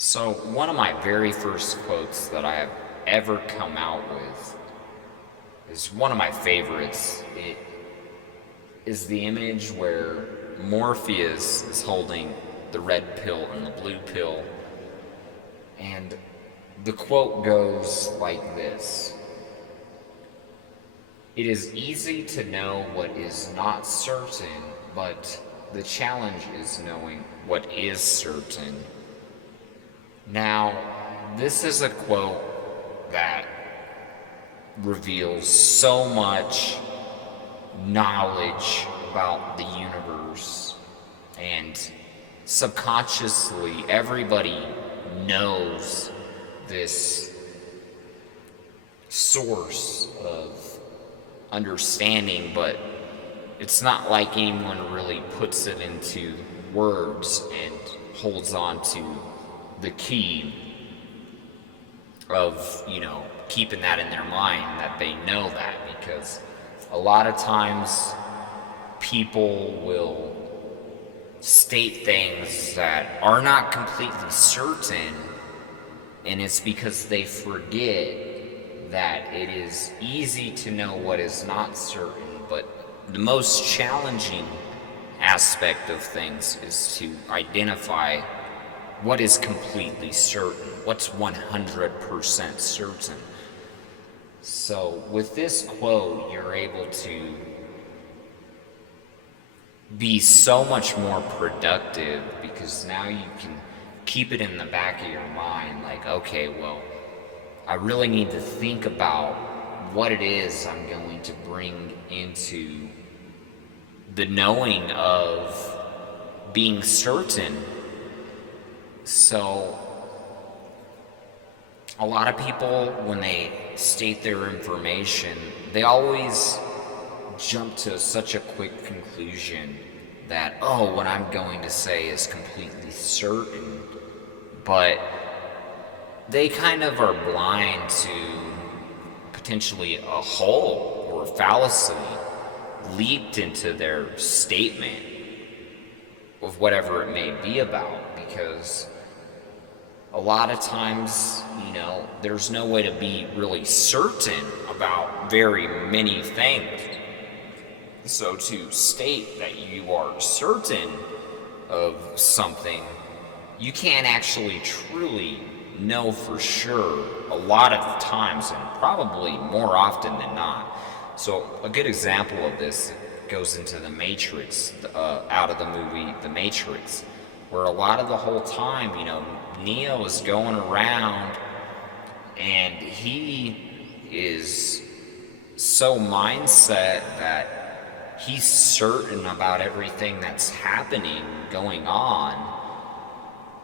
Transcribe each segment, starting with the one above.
So, one of my very first quotes that I have ever come out with is one of my favorites. It is the image where Morpheus is holding the red pill and the blue pill, and the quote goes like this: "It is easy to know what is not certain, but the challenge is knowing what is certain." Now, this is a quote that reveals so much knowledge about the universe, and subconsciously, everybody knows this source of understanding, but it's not like anyone really puts it into words and holds on to the key of, keeping that in their mind, that they know that, because a lot of times people will state things that are not completely certain, and it's because they forget that it is easy to know what is not certain, but the most challenging aspect of things is to identify what is completely certain, what's 100% certain. So with this quote, you're able to be so much more productive, because now you can keep it in the back of your mind, like, okay, well, I really need to think about what it is I'm going to bring into the knowing of being certain. So a lot of people, when they state their information, they always jump to such a quick conclusion that, oh, what I'm going to say is completely certain, but they kind of are blind to potentially a hole or a fallacy leaked into their statement of whatever it may be about, because a lot of times, there's no way to be really certain about very many things. So to state that you are certain of something, you can't actually truly know for sure a lot of times, and probably more often than not. So a good example of this goes into The Matrix, out of the movie The Matrix, where a lot of the whole time, Neo is going around and he is so mindset that he's certain about everything that's happening, going on,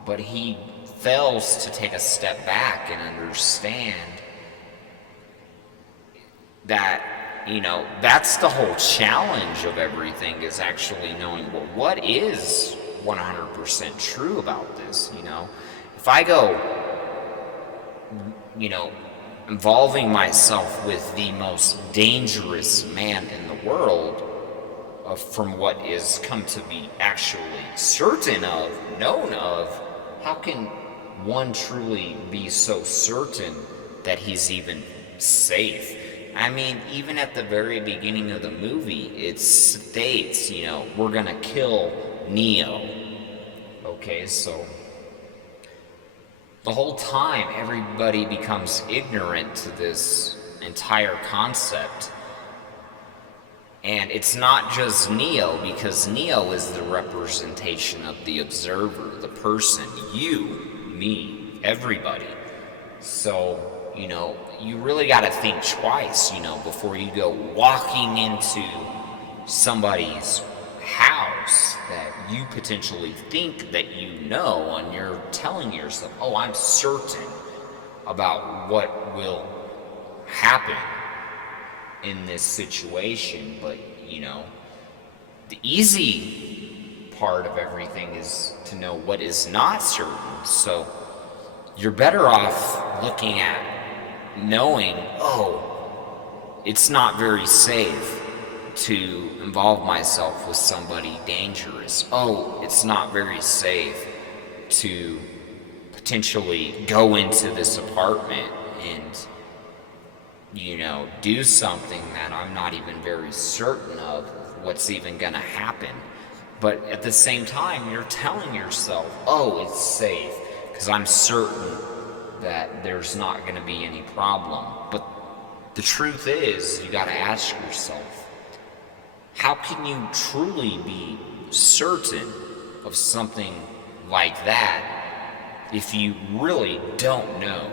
but he fails to take a step back and understand that, that's the whole challenge of everything, is actually knowing, well, what is 100% true about this. If I go, involving myself with the most dangerous man in the world, from what is come to be actually certain of, known of, how can one truly be so certain that he's even safe? I mean, even at the very beginning of the movie, it states, we're gonna kill Neo. Okay, so the whole time everybody becomes ignorant to this entire concept. And it's not just Neo, because Neo is the representation of the observer, the person, you, me, everybody. So, you really got to think twice, before you go walking into somebody's house that you potentially think that and you're telling yourself, oh, I'm certain about what will happen in this situation. But, the easy part of everything is to know what is not certain. So you're better off looking at knowing, oh, it's not very safe to involve myself with somebody dangerous. Oh, it's not very safe to potentially go into this apartment and, do something that I'm not even very certain of what's even going to happen. But at the same time, you're telling yourself, oh, it's safe, because I'm certain that there's not going to be any problem. But the truth is, you got to ask yourself, how can you truly be certain of something like that if you really don't know